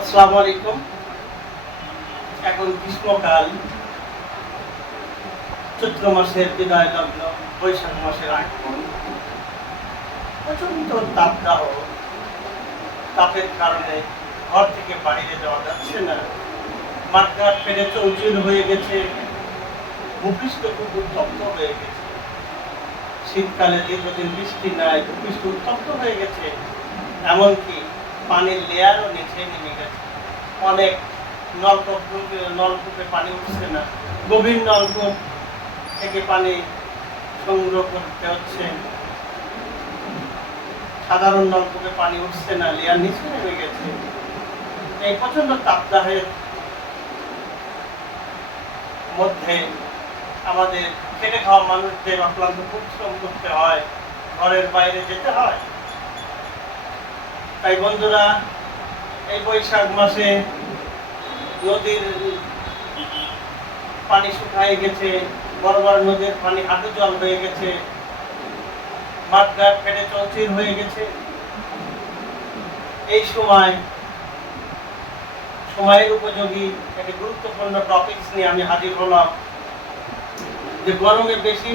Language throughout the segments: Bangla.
আসসালামু আলাইকুম। এখন গ্রীষ্মকাল। চৈত্র মাসের বিদায় লগ্ন, বৈশাখ মাসের আগমন। প্রচণ্ড তাপদাহ। তাপের কারণে ঘর থেকে বাইরে যাওয়া যাচ্ছে না। মাঠঘাট ফেলে চৌচির হয়ে গেছে। ভূপৃষ্ঠ খুব উত্তপ্ত হয়ে গেছে। শীতকালে দীর্ঘদিন বৃষ্টি নাই, ভূপৃষ্ঠ উত্তপ্ত হয়ে গেছে। এমনকি পানির লেয়ারও নিচে নেমে গেছে। অনেক নলকূপ, নলকূপে পানি উঠছে না। গভীর নলকূপ থেকে পানি সংগ্রহ করতে হচ্ছে। সাধারণ নলকূপে পানি উঠছে না লেয়ার নিচে নেমে গেছে। এই প্রচণ্ড তাপদাহের মধ্যে আমাদের খেটে খাওয়া মানুষদের অক্লান্ত পরিশ্রম করতে হয়, ঘরের বাইরে যেতে হয়। তাই বন্ধুরা, এই বৈশাখ মাসে নদীর পানি শুকায় গেছে বড় বড় নদীর পানি হাঁটু জল হয়ে গেছে, মাঠঘাট ফেটে চৌচির হয়ে গেছে। এই সময়, সময়ের উপযোগী একটি গুরুত্বপূর্ণ টপিকস নিয়ে আমি হাজির হলাম। যে গরমে বেশি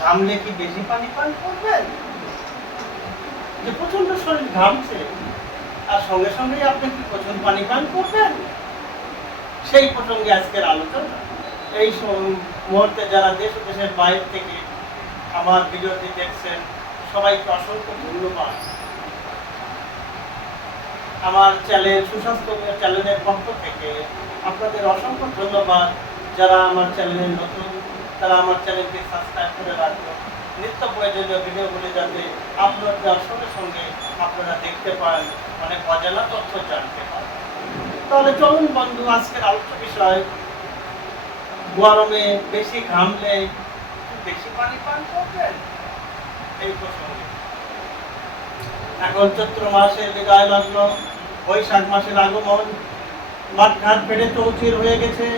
ঘামলে কি বেশি পানি পান করবেন? যে প্রচণ্ড শরীর ঘামছে আর সঙ্গে সঙ্গে আপনি কি প্রচুর পানি পান করবেন? সেই প্রসঙ্গে আজকের আলোচনা। এই মুহূর্তে যারা দেশ দেশের বাইরে থেকে আমার ভিডিওটি দেখছেন, সবাইকে অসংখ্য ধন্যবাদ। আমার চ্যানেল, সুস্বাস্থ্য চ্যানেলের পক্ষ থেকে আপনাদের অসংখ্য ধন্যবাদ। যারা আমার চ্যানেলে নতুন, তারা আমার চ্যানেলকে সাবস্ক্রাইব করে রাখল নিত্য প্রয়োজনীয় ভিডিওগুলি যাতে আপলোড দেওয়ার সঙ্গে সঙ্গে আপনারা দেখতে পান। অনেক অজানা তথ্য জানতে পারেন তাহলে চলুন বন্ধু, আজকের আলোচ্য বিষয় গরমে বেশি ঘামলে বেশি পানি পান করবেন? এই প্রসঙ্গে। এখন চৈত্র মাসের বিদায় লগ্ন বৈশাখ মাসের আগমন, মাঠঘাট ফেটে চৌচির হয়ে গেছে।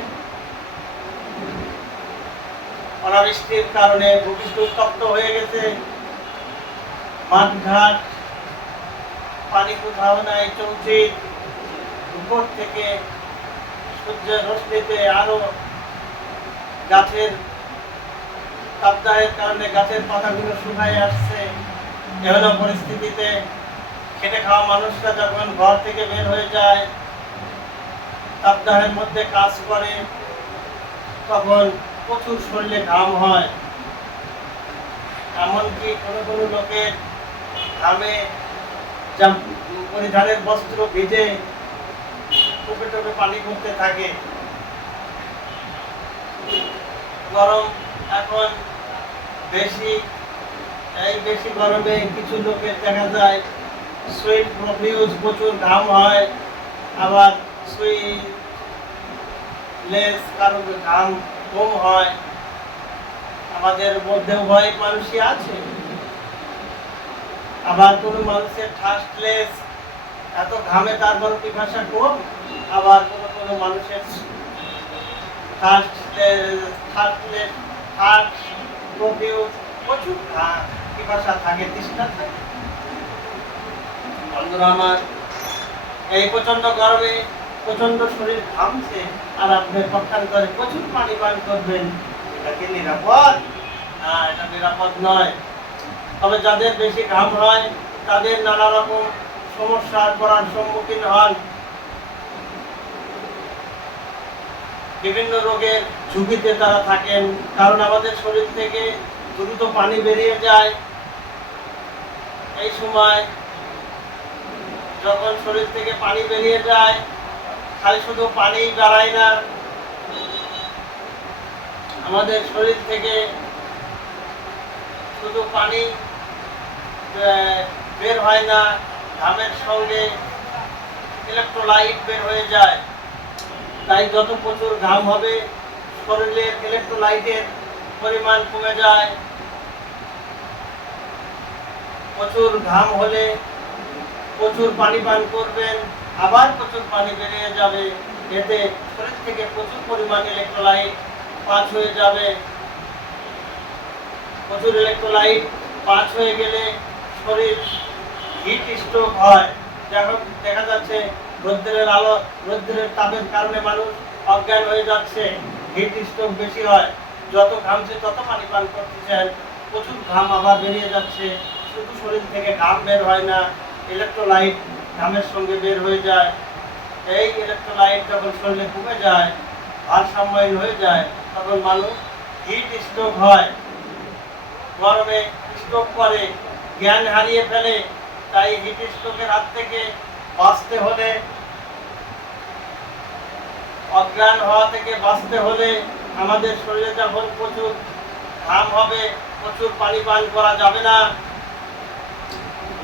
অনাবৃষ্টির কারণে ভূপৃষ্ঠ উত্তপ্ত হয়ে গেছে। মাঠঘাট পানি কোথাও নাই চৌচির উপর থেকে সূর্যের রশ্মিতে আরও গাছের তাপদাহের কারণে গাছের পাতাগুলো শুকায় আসছে। এহেন পরিস্থিতিতে খেটে খাওয়া মানুষরা যখন ঘর থেকে বের হয়ে যায় তাপদাহের মধ্যে কাজ করে, তখন প্রচুর শরীরে ঘাম হয়। এমনকি কোনো কোনো লোকের ঘামে পরিধানের বস্ত্র ভিজে টোপে টোপে পানি করতে থাকে। গরম এখন বেশি, এই বেশি গরমে কিছু লোকের দেখা যায় সুইট প্রফিউজ প্রচুর ঘাম হয়, আবার সুইট লেস কারও ঘাম কম হয়। আমাদের মধ্যে উভয় মানুষই আছে। আবার কোনো মানুষের ফার্স্টলেস এত ঘামে তারপর পিপাসা কম, আবার কোনো কোনো মানুষের ফার্স্ট থার্ডলেস থার্ড প্রচুর ঘা- পিপাসা থাকে, তৃষ্ণা থাকে। বন্ধুরা আমার, এই প্রচণ্ড গরমে প্রচণ্ড শরীর ঘামছে আর আপনি পক্ষান্তরে প্রচুর পানি পান করবেন। এটা কি নিরাপদ। না, এটা নিরাপদ নয়। তবে যাদের বেশি ঘাম হয়, তাদের নানা রকম সমস্যার করার সম্মুখীন হন। বিভিন্ন রোগের ঝুঁকিতে তারা থাকেন, কারণ আমাদের শরীর থেকে দ্রুত পানি বেরিয়ে যায়। এই সময় যখন শরীর থেকে পানি বেরিয়ে যায়, খালি শুধু পানি বেড়ায় না, আমাদের শরীর থেকে শুধু পানি বের হয় না, ঘামের সঙ্গে ইলেকট্রোলাইট বের হয়ে যায়। তাই যত প্রচুর ঘাম হবে, শরীরের ইলেকট্রোলাইটের পরিমাণ কমে যায়। প্রচুর ঘাম হলে প্রচুর পানি পান করবেন, আবার প্রচুর পানি বেরিয়ে যাবে। এতে শরীর থেকে প্রচুর পরিমাণ ইলেকট্রোলাইট পাঁচ হয়ে যাবে। প্রচুর ইলেকট্রোলাইট পাঁচ হয়ে গেলে শরীর হিট স্ট্রোক হয়। যখন দেখা যাচ্ছে রোদ্রের আলো, রোদ্রের তাপের কারণে মানুষ অজ্ঞান হয়ে যাচ্ছে। হিট স্ট্রোক বেশি হয়। যত ঘামছে, তত পানি পান করতেছেন। প্রচুর ঘাম আবার বেরিয়ে যাচ্ছে। শুধু শরীর থেকে ঘাম বের হয় না ইলেকট্রোলাইট ঘামের সঙ্গে বের হয়ে যায়। এই ইলেকট্রোলাইট যখন শরীরে কমে যায়, ভারসাম্যহীন হয়ে যায়, তখন মানুষ হিট স্ট্রোক হয়। গরমে স্ট্রোক করে। জ্ঞান হারিয়ে ফেলে, তাই হিট স্ট্রোকের হাত থেকে বাঁচতে হলে, অজ্ঞান হওয়া থেকে বাঁচতে হলে আমাদের শরীরে যখন প্রচুর ঘাম হবে, প্রচুর পানি পান করা যাবে না।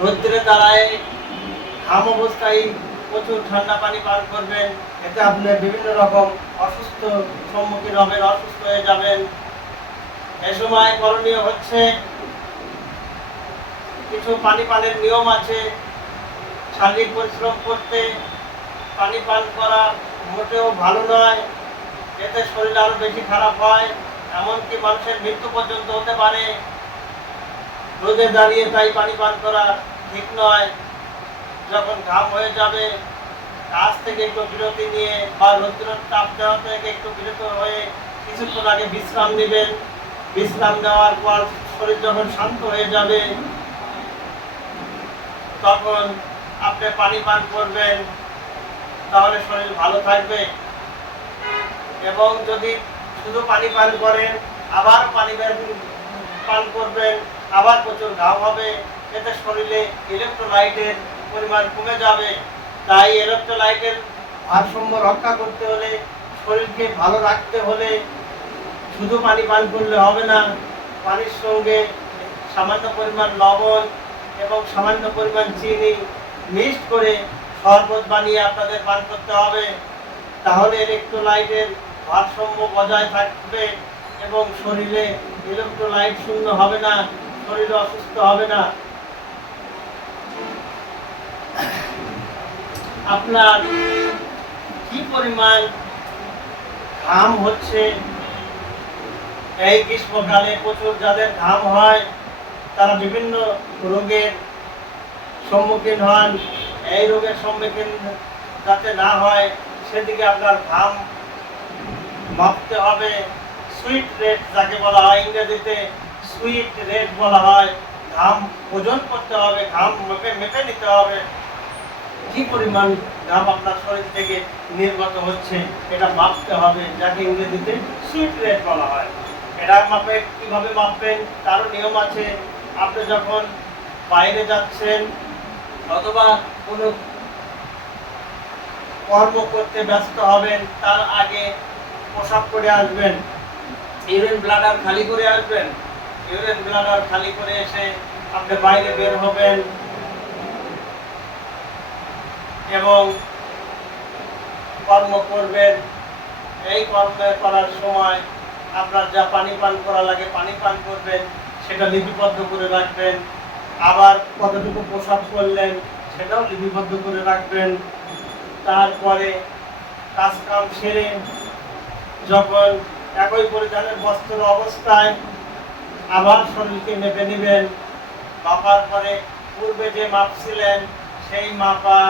রৌদ্রে দাঁড়ায় ঘাম অবস্থায় প্রচুর ঠান্ডা পানি পান করবেন, এতে আপনি বিভিন্ন রকম অসুস্থ সম্মুখীন হবেন, অসুস্থ হয়ে যাবেন। এ সময় করণীয় হচ্ছে কিছু পানি পানের নিয়ম আছে, শারীরিক পরিশ্রম করতে, পানি পান করা মোটেও ভালো নয়, এতে শরীর আরও বেশি খারাপ হয়, এমনকি মানুষের মৃত্যু পর্যন্ত হতে পারে। রোদে দাঁড়িয়ে তাই পানি পান করা ঠিক নয়। যখন ঘাম হয়ে যাবে, কাজ থেকে একটু বিরতি নিয়ে বা রৌদ্র তাপ দেওয়া থেকে একটু বিরত হয়ে কিছুক্ষণ আগে বিশ্রাম নেবেন। বিশ্রাম নেওয়ার পর শরীর যখন শান্ত হয়ে যাবে তখন আপনি পানি পান করবেন, তাহলে শরীর ভালো থাকবে। এবং যদি শুধু পানি পান করেন, আবার পানি পান করবেন, আবার প্রচুর ঘাম হবে, এতে শরীরে ইলেকট্রোলাইটের পরিমাণ কমে যাবে। তাই ইলেকট্রোলাইটের ভারসাম্য রক্ষা করতে হলে, শরীরকে ভালো রাখতে হলে শুধু পানি পান করলে হবে না, পানির সঙ্গে সামান্য পরিমাণ লবণ এবং সামান্য পরিমাণ চিনি মিক্সড করে শরবত বানিয়ে আপনাদের পান করতে হবে। তাহলে ইলেকট্রোলাইটের ভারসাম্য বজায় থাকবে এবং শরীরে ইলেকট্রোলাইট শূন্য হবে না শরীরে অসুস্থ হবে না। আপনার কি পরিমাণ ঘাম হচ্ছে? এই গ্রীষ্মকালে প্রচুর যাদের ঘাম হয় তারা বিভিন্ন রোগের সম্মুখীন হন। এই রোগের সম্মুখীন যাতে না হয়, সেদিকে আপনার ঘাম মাপতে হবে। সুইট রেট যাকে বলা হয়, ইংরেজিতে সুইট রেট বলা হয়। ঘাম ওজন করতে হবে, ঘাম মেপে মেপে নিতে হবে। কি পরিমাণ ঘাম আপনার শরীর থেকে নির্গত হচ্ছে, এটা মাপতে হবে, যাকে ইংরেজিতে সুইট রেট বলা হয়। এটা মাপে কীভাবে মাপবেন? তারও নিয়ম আছে। আপনি যখন বাইরে যাচ্ছেন অথবা কোনো কর্ম করতে ব্যস্ত হবেন, তার আগে পোশাক করে আসবেন। ইউরিন ব্লাডার খালি করে আসবেন। ইউরিন ব্লাডার খালি করে এসে আপনি বাইরে বের হবেন। এবং কর্ম করবেন। এই কর্ম করার সময় আপনার যা পানি পান করা লাগে, পানি পান করবেন। সেটা লিপিবদ্ধ করে রাখবেন। আবার কতটুকু প্রসাব করলেন সেটাও লিপিবদ্ধ করে রাখবেন। তারপরে কাজ কাম সেরে যখন একই পরিধানের বস্ত্র অবস্থায় আবার শরীরকে মেপে নেবেন, মাপার পরে পূর্বে যে মাপছিলেন সেই মাপা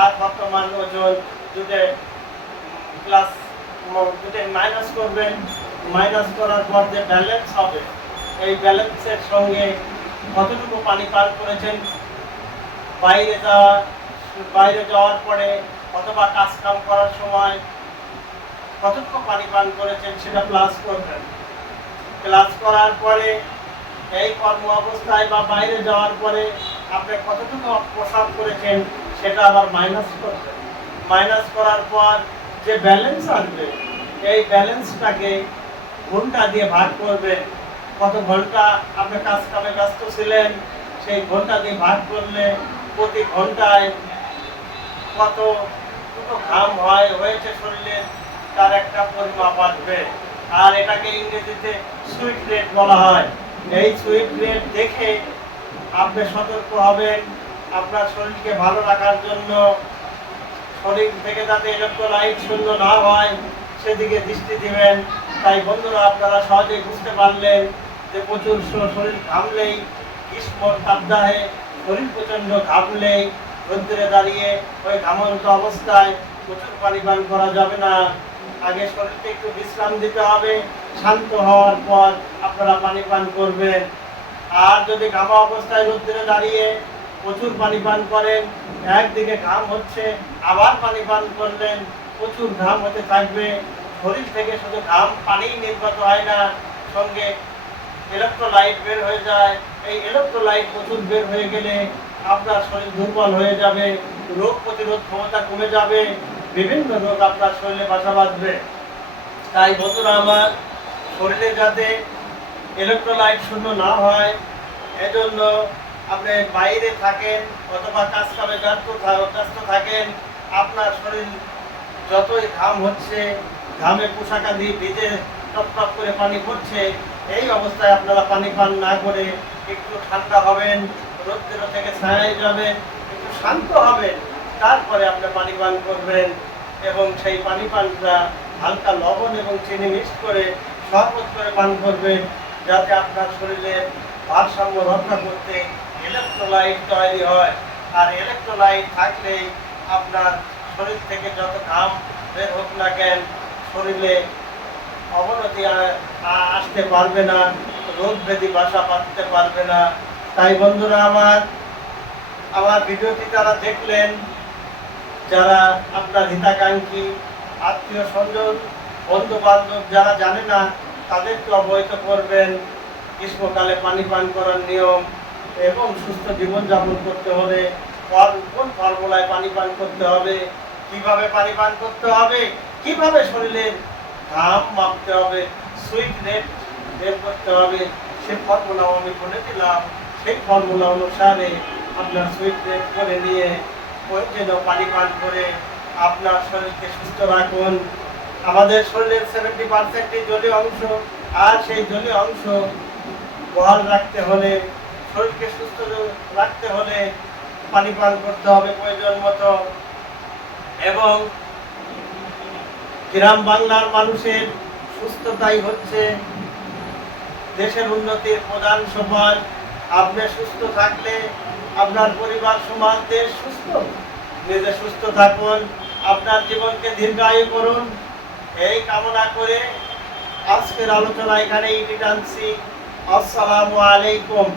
আর বর্তমান ওজন দুটো প্লাস দুটো মাইনাস করবেন। মাইনাস করার পর যে ব্যালেন্স হবে এই ব্যালেন্সের সঙ্গে কতটুকু পানি পান করেছেন? বাইরে যাওয়া বাইরে যাওয়ার পরে অথবা কাজ কাম করার সময় কতটুকু পানি পান করেছেন সেটা প্লাস করবেন। ক্লাস করার পরে এই কর্ম অবস্থায় বা বাইরে যাওয়ার পরে আপনি কতটুকু প্রসাব করেছেন সেটা আবার মাইনাস করবেন। মাইনাস করার পর যে ব্যালেন্স আসবে এই ব্যালেন্সটাকে ঘণ্টা দিয়ে ভাগ করবেন। কত ঘণ্টা আপনি কাজ কামে ব্যস্ত ছিলেন, সেই ঘণ্টা দিয়ে ভাগ করলে প্রতি ঘন্টায় কত দুটো ঘাম হয়, হয়েছে শরীরে তার একটা পরিমাপ আসবে। আর এটাকে ইংরেজিতে সুইট রেট বলা হয়। এই সুইট রেট দেখে আপনি সতর্ক হবেন আপনার শরীরকে ভালো রাখার জন্য। শরীর থেকে যাতে ইলেকট্রোলাইট শূন্য না হয়, সেদিকে দৃষ্টি দিবেন। তাই বন্ধুরা, আপনারা সহজেই বুঝতে পারলেন যে প্রচুর শরীর ঘামলেই তাপদাহে শরীর প্রচণ্ড ঘামলেই রোদ্রে দাঁড়িয়ে ওই ঘামন্ত অবস্থায় প্রচুর পানি পান করা যাবে না। আগে শরীরকে একটু বিশ্রাম দিতে হবে, শান্ত হওয়ার পর আপনারা পানি পান করবেন। আর যদি ঘামা অবস্থায় রোদ্রে দাঁড়িয়ে প্রচুর পানি পান করেন, একদিকে ঘাম হচ্ছে, আবার পানি পান করলেন, প্রচুর ঘাম হতে থাকবে। শরীর থেকে শুধু ঘাম পানিই নির্গত হয় না, সঙ্গে ইলেকট্রোলাইট বের হয়ে যায়। এই ইলেকট্রোলাইট প্রচুর বের হয়ে গেলে আপনার শরীর দুর্বল হয়ে যাবে, রোগ প্রতিরোধ ক্ষমতা কমে যাবে, বিভিন্ন রোগ আপনার শরীরে বাসা বাঁধবে। তাই বন্ধুরা আমার শরীরে যাতে ইলেকট্রোলাইট শূন্য না হয়, এজন্য আপনি বাইরে থাকেন অথবা কাজ কামে ব্যস্ত থাকেন, আপনার শরীর যতই ঘাম হচ্ছে, ঘামে পোশাকা দিয়ে ভিজে টপ টপ করে পানি পড়ছে এই অবস্থায় আপনারা পানি পান না করে একটু ঠান্ডা হবেন, রোদ্র থেকে ছায়ায় যাবেন, একটু শান্ত হবেন, তারপরে আপনি পানি পান করবেন এবং সেই পানি পানটা হালকা লবণ এবং চিনি মিক্স করে শরবত করে পান করবেন যাতে আপনার শরীরে ভারসাম্য রক্ষা করতে ইলেকট্রোলাইট তৈরি হয়। আর ইলেকট্রোলাইট থাকলেই আপনার শরীর থেকে যত ঘাম বের হোক না কেন, শরীরে অবনতি আসতে পারবে না, রোগ ব্যাধি বাসা বাঁধতে পারবে না। তাই বন্ধুরা আমার আমার ভিডিওটি তারা দেখলেন, যারা আপনার হিতাকাঙ্ক্ষী, আত্মীয় স্বজন বন্ধু বান্ধব যারা জানে না, তাদেরকে অবহিত করবেন। গ্রীষ্মকালে পানি পান করার নিয়ম এবং সুস্থ জীবনযাপন করতে হলে ফল, কোন ফর্মুলায় পানি পান করতে হবে? কীভাবে পানি পান করতে হবে? কীভাবে শরীরের ঘাম মাপতে হবে? সুইট রেট বের করতে হবে, সে ফর্মুলাও আমি বলে দিলাম। সেই ফর্মুলা অনুসারে আপনার সুইট রেট করে নিয়ে প্রয়োজনীয় পানি পান করে আপনার শরীরকে সুস্থ রাখুন। আমাদের শরীরের সেভেন্টি পার্সেন্টই জলীয় অংশ, আর সেই জলীয় অংশ বহাল রাখতে হলে, শরীরকে সুস্থ রাখতে হলে পানি পান করতে হবে প্রয়োজন মতো। এবং গ্রাম বাংলার মানুষের সুস্থতাই হচ্ছে দেশের উন্নতির প্রধান সমাজ আপনি সুস্থ থাকলে আপনার পরিবার, সমাজ, দেশ সুস্থ। নিজে সুস্থ থাকুন, আপনার জীবনকে দীর্ঘায়ু করুন। এই কামনা করে আজকের আলোচনা এখানেই টানছি আসসালামু আলাইকুম।